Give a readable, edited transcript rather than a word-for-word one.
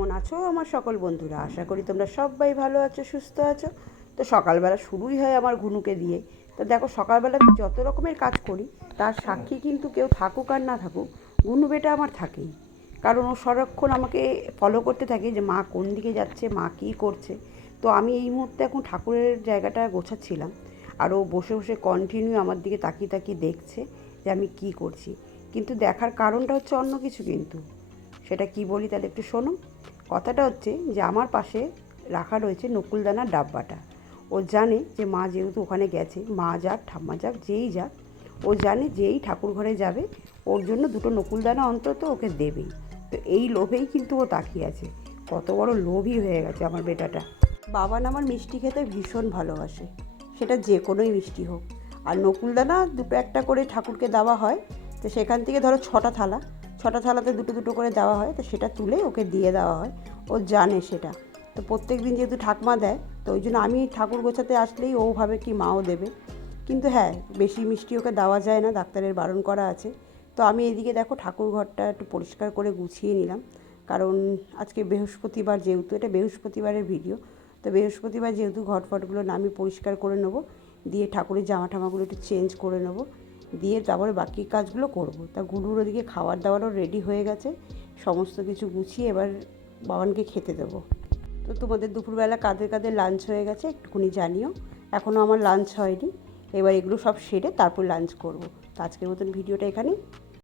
কেমন আছো আমার সকল বন্ধুরা? আশা করি তোমরা সবাই ভালো আছো, সুস্থ আছো। তো সকালবেলা শুরুই হয় আমার ঘুনুকে দিয়ে। তো দেখো, সকালবেলা আমি যত রকমের কাজ করি তার সাক্ষী কিন্তু কেউ থাকুক আর না থাকুক, ঘুনু বেটা আমার থাকেই। কারণ ও সারাক্ষণ আমাকে ফলো করতে থাকে যে মা কোন দিকে যাচ্ছে, মা কী করছে। তো আমি এই মুহূর্তে এখন ঠাকুরের জায়গাটা গোছাচ্ছিলাম, আর ও বসে বসে কন্টিনিউ আমার দিকে তাকিয়ে তাকিয়ে দেখছে যে আমি কী করছি। কিন্তু দেখার কারণটা হচ্ছে অন্য কিছু। কিন্তু সেটা কি বলি তাহলে একটু শোনো। কথাটা হচ্ছে যে আমার পাশে রাখা রয়েছে নকুলদানার ডাব্বাটা। ও জানে যে মা যেহেতু ওখানে গেছে, মা যাক ঠাম্মা যাক যেই যাক, ও জানে যেই ঠাকুর ঘরে যাবে ওর জন্য দুটো নকুলদানা অন্তত ওকে দেবেই। তো এই লোভেই কিন্তু ও তাকিয়ে আছে। কত বড় লোভই হয়ে গেছে আমার বেটাটা। বাবান আমার মিষ্টি খেতে ভীষণ ভালোবাসে, সেটা যে কোনোই মিষ্টি হোক। আর নকুলদানা দুটো একটা করে ঠাকুরকে দেওয়া হয়। তো সেখান থেকে ধরো ছটা থালাতে দুটো দুটো করে দেওয়া হয়, তো সেটা তুলে ওকে দিয়ে দেওয়া হয়। ও জানে সেটা। তো প্রত্যেক দিন যেহেতু ঠাকমা দেয়, তো ওই জন্য আমি ঠাকুর গোছাতে আসলেই ও ভাবে কি মাও দেবে। কিন্তু হ্যাঁ, বেশি মিষ্টি ওকে দেওয়া যায় না, ডাক্তারের বারণ করা আছে। তো আমি এদিকে দেখো ঠাকুর ঘরটা একটু পরিষ্কার করে গুছিয়ে নিলাম। কারণ আজকে বৃহস্পতিবার, যেহেতু এটা বৃহস্পতিবারের ভিডিও, তো বৃহস্পতিবার যেহেতু ঘটফটগুলো আমি পরিষ্কার করে নেবো, দিয়ে ঠাকুরের জামা ঠামাগুলো একটু চেঞ্জ করে নেবো, দিয়ে তারপরে বাকি কাজগুলো করব। তা গুরুর ওদিকে খাবার দাবারও রেডি হয়ে গেছে, সমস্ত কিছু গুছিয়ে এবার বাবানকে খেতে দেবো। তো তোমাদের দুপুরবেলা কাদের কাদের লাঞ্চ হয়ে গেছে একটুখানি জানিও। এখনও আমার লাঞ্চ হয়নি, এবার এগুলো সব সেরে তারপর লাঞ্চ করব। তো আজকের মতন ভিডিওটা এখানেই।